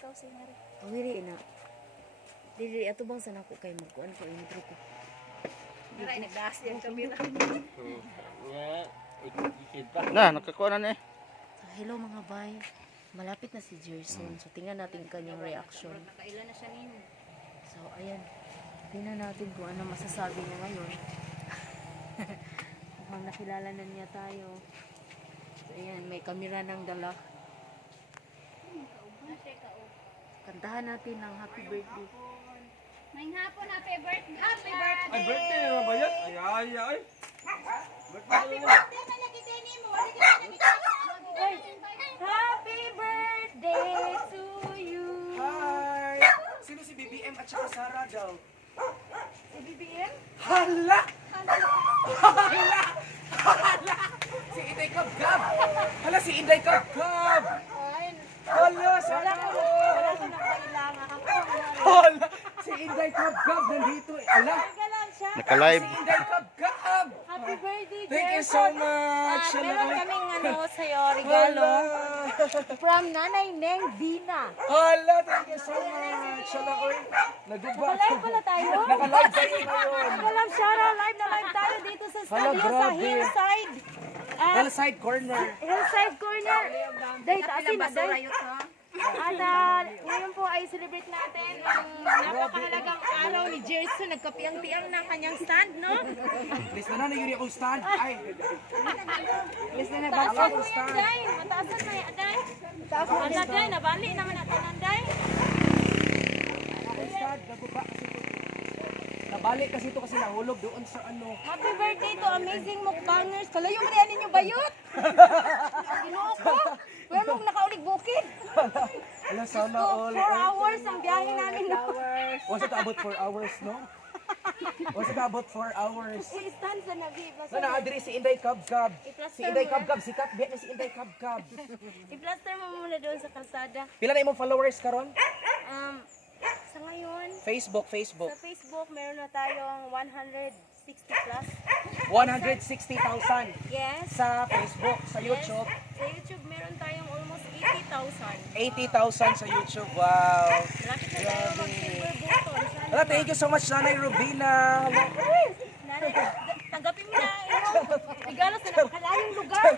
ikaw singer. Awiri na. Dili ato bang sana ko kay magkuan ko intro ko. Maray nagdaas yan kamera. Na, nakakuha na eh. Hello mga bay. Malapit na si Jerson. So tingnan natin kanyang reaction. Nakailan na siya nino. So ayan. Tingnan natin kung ano masasabi niya ngayon. Mukhang nakilala na niya tayo. So ayan, may kamera ng dala. Kantahan natin ng happy birthday. Maing hapon, happy birthday! Happy birthday! Ay, birthday na ba yan? Ay, ay, ay. Happy birthday! Malakitini mo! Happy birthday to you. Hi! Sino si BBM at saka Sarah daw? Si BBM? Hala! Hala! Hala! Si Inday Kabgab! Hala, si Inday Kabgab! Hala, sana Wala ko nang kailangan ako. Hala! Si Inday Kabgab nandito. Hala! Naka-live. Si Inday Kabgab! Happy birthday, Thank you so much! Meron kaming sa'yo, regalo. Hala! From Nanay Neng Dina. Hala, thank you so much! Hala, oy! Naguba. Live pala tayo. Naka-live tayo ngayon. Walang Shara, live na live tayo dito sa studio sa grabe. Hillside. Hillside Corner. Hillside Corner. Dahil taasin na dahil. Rayot ha? At ngayon po ay celebrate natin ang napakahalagang araw ni Jerson. Nagkapiang-tiang ng kanyang stand, no? Please na na yun yung stand. Ay, Yes, na nabasa ko yan, Day. Mataasan na yan, Day. Ada, Day. Nabali naman natin ang Day. stand. Naguba kasi ito. Nabalik kasi ito kasi nahulog doon sa ano. Happy birthday to amazing mukbangers. Kalayo mo rin ninyo bayot. Ginoo ko. Wala mong nakaulig bukid. Alam, sana all. 4 hours ang biyahe namin. No? Was it about 4 hours, no? Was it about 4 hours? Stand sa nabi. Na naadiri si Inday Kabgab. Si Inday Kabgab, sikat biya na si Inday Kabgab. I-plaster mo muna doon sa kalsada. Pila na imong followers karon? Sa ngayon, Facebook. sa Facebook, meron na tayong 160 plus. 160,000 Yes. sa Facebook, sa YouTube. Sa YouTube, meron tayong almost 80,000. 80,000 sa YouTube. Wow. Malapit na tayo mag-silver button. Hala, thank you so much, Nanay Rubina. Nanay, tanggapin mo na yung regalo sa napakalayong lugar.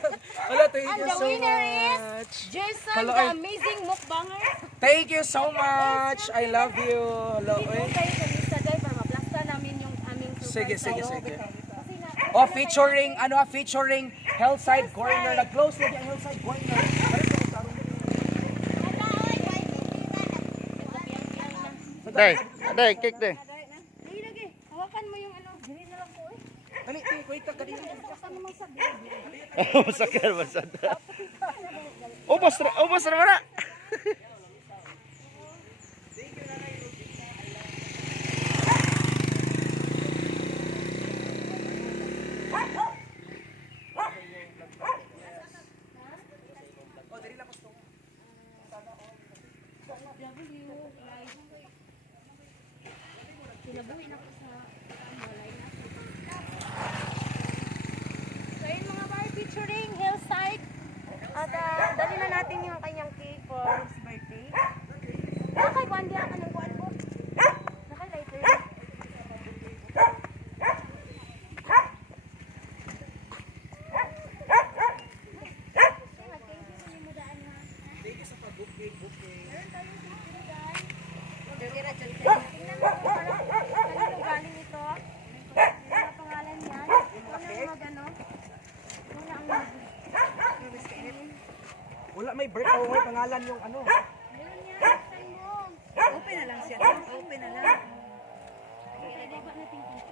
Hala, thank And you the so winner is much. Jason, Hello, the ay. amazing mukbanger. Thank you so much. I love you. Hello, Dito eh. tayo sa lista, guys, para maplasta namin yung aming surprise Sige, sige, sa'yo. sige. Kasi na, Oh, featuring Hillside Corner. Nag-close na yung Hillside Corner. Day, day, cake day. Dali lagi, hawakan mo yung ano, dili na lang po eh. Dali, wait ka kanina. Saka naman sabi. Masakal, masada. Ubos na na. Kinabuhi na ko sa walay na. So yun mga bar featuring Hillside. At dali na natin yung kanyang cake for his birthday. Nakay bandi ka ng kuwan mo. Nakay lighter. Thank you sa pag-booking. Tingnan mo kung kanino galing ito. Ano ang pangalan niyan? Ano? Una ang mag Wala may birthday. Oh, may pangalan yung ano. meron niya. Saan mo? Open na lang siya. Open na lang. Baba natin kung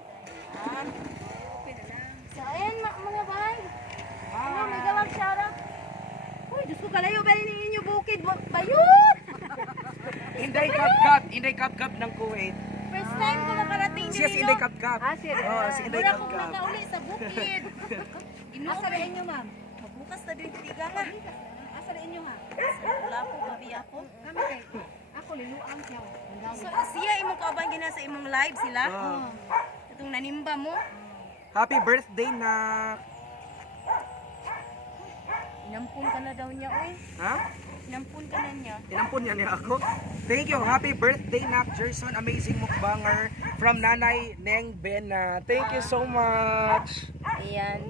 Open na lang. So, ayan mga bay. Ano, may gawang shoutout. Uy, Diyos ko, kalayo ba ninyo bukid? Bayot! Inday Kabgab ng Kuwait. First time ko makarating dito. Siya si Inday Kabgab. Siya. Oh, si Inday Mura kong Kabgab. nakauli sa bukid. Asa rin inyo, ma'am? Magbukas na din tiga nga. Asa rin inyo, ha? Wala po, babi ako. Kami kay. Ako, liluang siya. So, siya imong kaabang gina sa imong live sila? Oh. Itong nanimba mo? Happy birthday na. Inampun ka na daw niya, oy. Ha? Nampun ka na niya. Inampun niya ako. Thank you. Happy birthday, Nak Jerson. Amazing mukbanger from Nanay Neng Bena. Thank you so much. Ayan.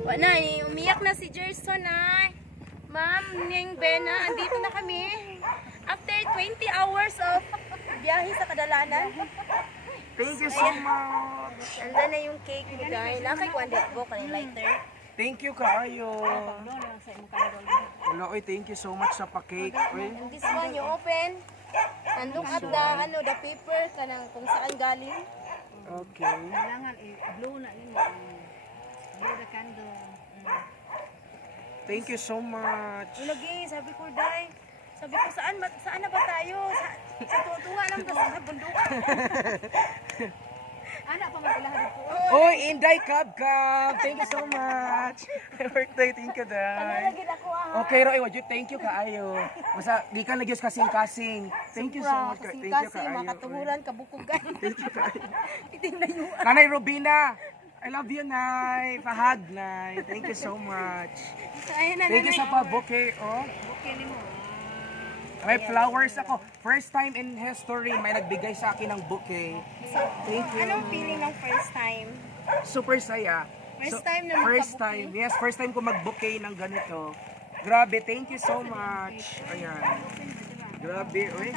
Wala, umiyak na si Gerson ay. Ma'am, Ning Bena, andito na kami. After 20 hours of biyahe sa kadalanan. Thank you so much. Anda na yung cake mo dahil. Nakay ko andi ko kaning lighter. Thank you kaayo. Hello, oy, thank you so much sa pa-cake. Oy. And this one, you open. And look at the paper kanang kung saan galing. Okay. Kailangan i-blow na nimo. Blow the candle. Thank you so much. Lagi, sabi ko, Day. Sabi ko, saan na ba tayo? Sa tutunga lang ba sa bundok? Anak pa mag-ilahan po. Oy, Inday Kabkab. Thank you so much. Happy birthday, thank you, Day. Lagi na ko ah. Okay, Roy, wajud, thank you kaayo. Basta, di ka nagyos kasing-kasing. Thank you so much. Kasi Thank you kasi kaayo. makatuhuran, kabukugan. Thank you kaayo. Itinayuan. Nanay Robina, I love you, Nay. Pahag, Nay. Thank you so much. Ayun na, Thank you sa pa-bouquet, oh. Okay nimo. May flowers ako. First time in history, may nagbigay sa akin ng bouquet. Thank you. Anong feeling ng first time? Super saya. First time na First magpa-bouquet? time, yes, first time ko mag-bouquet ng ganito. Grabe, thank you so much. Ayan. Grabe, uy.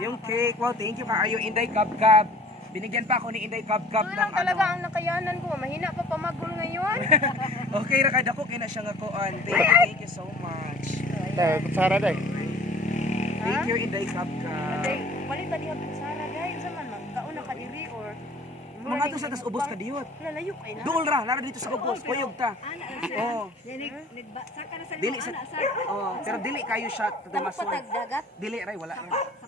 Yung cake, wow, thank you kaayo, Inday Kabkab. Binigyan pa ako ni Inday Kabkab Ano ng lang talaga ang nakayanan ko. Mahina pa pamagol ngayon. Okay, rakad ako, kina siya nga kuan. Thank you so much. Day, kutsara day. Thank you, Inday Kabkab. Palit ba diha Sara guys? Sa man magkauna ka diri or Mga to sa tas ubos ka diyot. lalayok ay na. Duol ra, nara dito sa ubos, kuyog ta. Ana Oh, nagbasa ka na sa dili limo sa ana sa. Oh, pero dili kayo siya Tapos tumasword. patagdagat. Dili ray wala.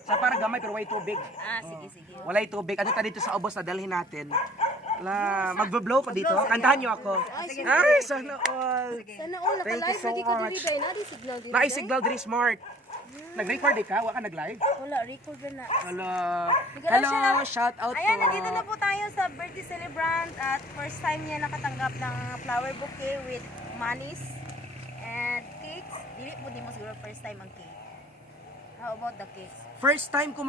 Sa para gamay pero way tubig. Ah, sige sige. Walay tubig. Ano ta dito sa ubos na dalhin natin? La, magbo-blow ko dito. Kantahan niyo ako. Ay, sana all. Sana all Thank you naka-live so lagi ka diri much. day na di signal diri. Naay signal diri smart. Nag-record di ka? Wa ka nag-live? Wala record na. Hello. Hello, Hello, shout out Ayan, po. nandito na po tayo sa birthday celebrant at first time niya nakatanggap ng flower bouquet with manis and cakes. Dili po di mo siguro first time ang cake. How about the cakes? First time ko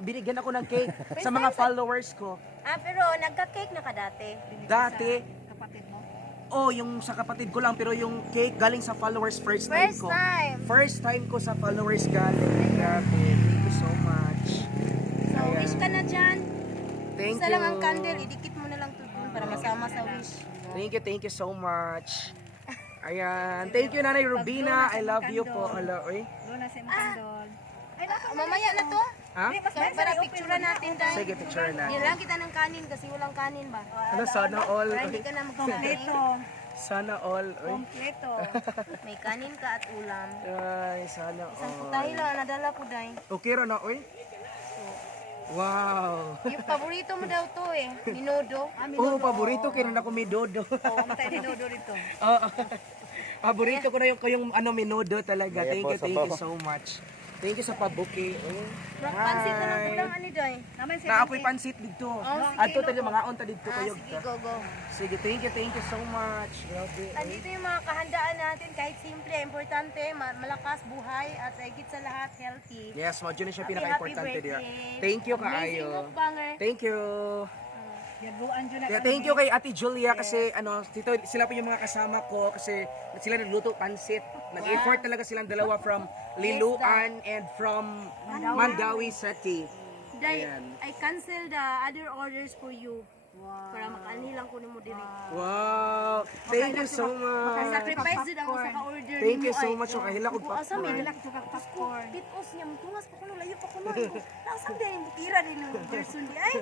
binigyan ako ng cake sa mga followers ko. Ah, pero nagka-cake na ka dati. Dati, Kapatid mo. oh, yung sa kapatid ko lang, pero yung cake galing sa followers first time First ko. time. First time ko sa followers galing. Grabe, thank you so much. So, wish ka na dyan. Thank Isa you. lang ang candle, idikit mo na lang to dun para masama sa wish. Thank you so much. Ayan, thank you Nanay Rubina. I love you po. Hello, oy. Blow na sa imong candle. Ay dapat Mamaya na to. Ha? Para picture natin dahil. Sige, picture na. Yan kita ng kanin kasi walang kanin ba? Ano, sana all. Para hindi ka na magkanin. kompleto. Sana all. Oy. Kompleto. May kanin ka at ulam. Ay, sana Isang all. putahe lang ang nadala ko dahil. Okay ra na, oy. Wow. Yung paborito mo daw to eh. Minodo. Oh, paborito kaya na ako Minodo. Oo, matay ni Dodo dito. Oo. Paborito ko na yung ano Minodo talaga. Kaya po, Thank you sabaw. so much. Thank you sa pabuki. Pansit na lang kulang ani dahil. Naman si Na ako'y pansit dito. sige, Adto tayo mga onta dito Ah, kayog sige, ta. go, go. Sige, thank you so much. Grabe. Andito yung mga kahandaan natin kahit simple, importante, malakas buhay at higit sa lahat healthy. Yes, mo dyan siya Happy, pinaka-importante happy diya. birthday. Thank you Amazing kaayo. mukbanger. Thank you. Yaguan dyan na. Yeah, thank you kay Ate Julia kasi ano, dito sila pa yung mga kasama ko kasi sila nagluto pansit. Nag-effort talaga silang dalawa from Liluan and from Mandawi City. Day, Ayan. I cancel the other orders for you. Para makaanhi lang ko nimo diri. Wow! Thank you so much. Sacrifice din ako sa ka-order Thank you nimo, so ay. much. Kahila ko Asa may popcorn. halak sa popcorn. Bitos niya tungas pa kuno layo pa kuno. Nasaan din yung tira din yung person di ay.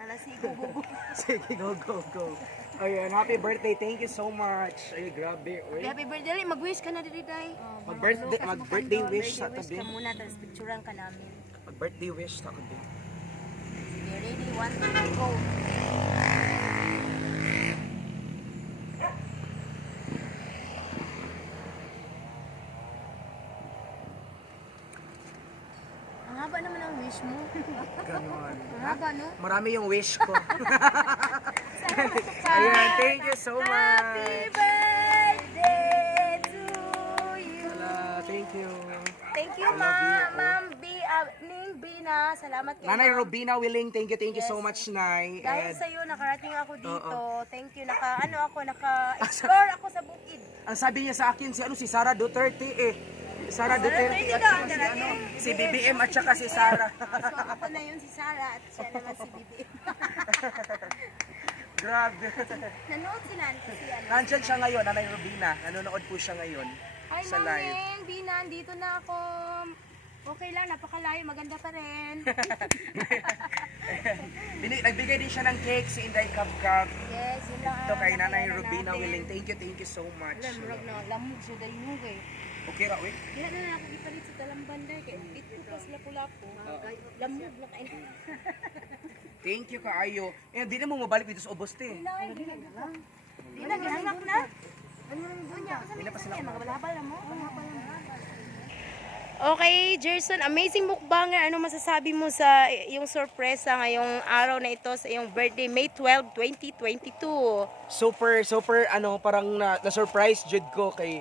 Ala si gugugo. Sige, go. Ayan, happy birthday. Thank you so much. Ay, grabe. Uy. Happy birthday, mag-wish ka na diri day. Mag-birthday wish sa Wish tabi. ka muna tapos picturean ka namin. Mag-birthday wish sa tabi. Sige, ready, 1, 2, go. Ang haba naman ang wish mo. Ganon. Ang haba, no? Marami yung wish ko. Ayan, thank you so Happy much. birthday to you. Wala, thank you. Thank you, Ma'am Ning Bina. Salamat kayo. Nanay ma'am. Robina Willing, thank you Yes. so much, Nay. Dahil And sa iyo nakarating ako dito. Oo. Thank you. Naka-explore ako sa bukid. ang sabi niya sa akin, si Sara Duterte eh. Sara Duterte Duterte at ka, saka si, darating. si BBM at saka si Sara. So ako na yun si Sarah at siya naman si BBM. Grabe. Nanood si Nancy si ano. Nandyan siya ngayon, Nanay Robina. Nanonood po siya ngayon Hi, sa Ma'am live. Ning Bina. Dito na ako. Okay lang, napakalayo. Maganda pa rin. Nagbigay din siya ng cake si Inday Kapkap. Yes, yun lang. Ito kay ang Nanay nakilala Robina natin. Willing. Thank you so much. Alam, murag na lamog siya dahil mo kay. Okay ra, wait. Diha na ako gipalit sa Talambanday kay dito pas lapu-lapu. Lamog na kayo. Thank you kaayo. Eh, di na mo mabalik dito sa Ubos, te. Di na ginamak na. Ano nang dunya? Sa Hindi na pa sila magabalabal mo. Okay, Jerson, amazing mukbanger. Ano masasabi mo sa yung sorpresa ngayong araw na ito sa iyong birthday, May 12, 2022? Super, parang na-surprise jud ko kay,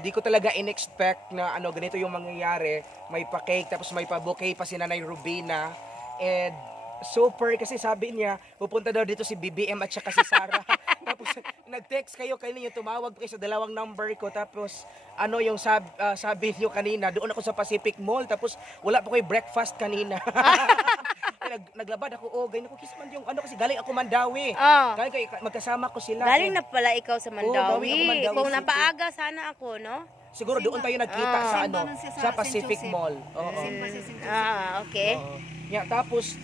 di ko talaga in-expect na, ganito yung mangyayari. May pa-cake, tapos may pa-bouquet pa si Nanay Rubina. And, super, kasi sabi niya, pupunta daw dito si BBM at saka si Sarah. Tapos, nag-text kayo kanina, tumawag kayo sa dalawang number ko. Tapos, yung sabi niyo kanina, doon ako sa Pacific Mall. Tapos, wala pa ko yung breakfast kanina. Naglabad ako, ganyan ako, kisa man yung, kasi galing ako Mandawi. Galing kayo, magkasama ko sila. Galing And na pala ikaw sa galing ako Mandawi. Mandawi Kung City. napaaga sana ako, no? Siguro doon tayo nagkita sa sa Pacific Mall. Oo. Okay. Yeah, tapos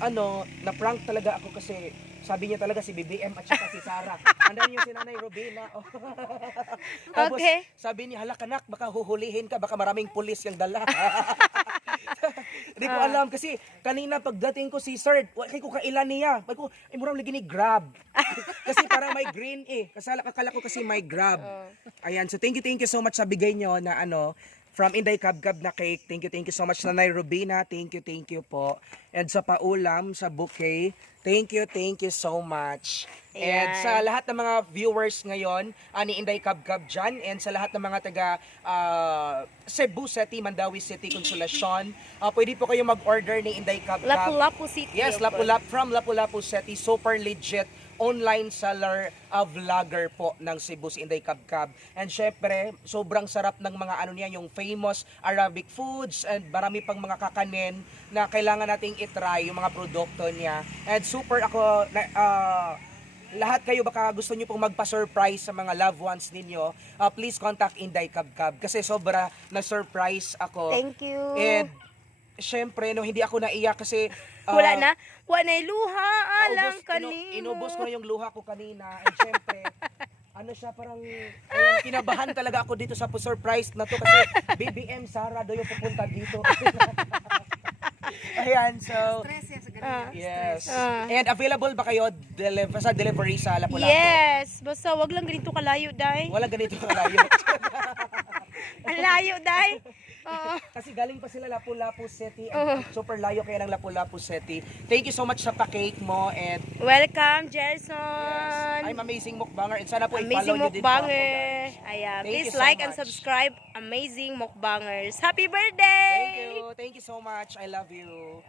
na-prank talaga ako kasi sabi niya talaga si BBM at saka si Sarah. Andan yung si Nanay Robina. Oh. Tapos Okay. sabi niya, hala kanak, baka huhulihin ka, baka maraming pulis yung dala. Hindi ko alam kasi kanina pagdating ko si Sir, kay ko kailan niya. Pag ko, murang lagi ni Grab. Kasi parang may green eh. Akala ko kasi may Grab. Ayan, so thank you so much sa bigay nyo na from Inday Kabkab na cake. Thank you so much Nanay Rubina. Thank you po. And sa paulam, sa bouquet, thank you so much. And Ayan. sa lahat ng mga viewers ngayon, ni Inday Kabkab dyan, and sa lahat ng mga taga Cebu City, Mandawi City, Consolacion, pwede po kayo mag-order ni Inday Kabkab. Lapu-Lapu City. Yes, from Lapu-Lapu City, super legit online seller vlogger po ng Cebu si Inday Kabkab. And syempre, sobrang sarap ng mga niya, yung famous Arabic foods and marami pang mga kakanin na kailangan nating itry yung mga produkto niya. And super ako lahat kayo baka gusto niyo pong magpa-surprise sa mga loved ones ninyo, please contact Inday Kabkab kasi sobra na-surprise ako. Thank you. And syempre, hindi ako naiyak kasi Wala na yung luha, alam kanina. Inubos ko na yung luha ko kanina. And syempre, siya parang, kinabahan talaga ako dito sa surprise na to kasi BBM Sara do yung pupunta dito. Ayan, so, yes. And available ba kayo sa delivery sa Lapu-Lapu? Yes, basta wag lang ganito kalayo, day. Wala ganito kalayo. Ang layo, day. Kasi galing pa sila Lapu-Lapu City. Super layo kaya ng Lapu-Lapu City. Thank you so much sa pa-cake mo and Welcome, Jerson. I'm Amazing Mukbanger and sana po i-follow Amazing nyo din po ako, mukbanger. guys. Ayan, Thank please you so like and much. subscribe. Amazing Mukbangers. Happy birthday! Thank you so much. I love you.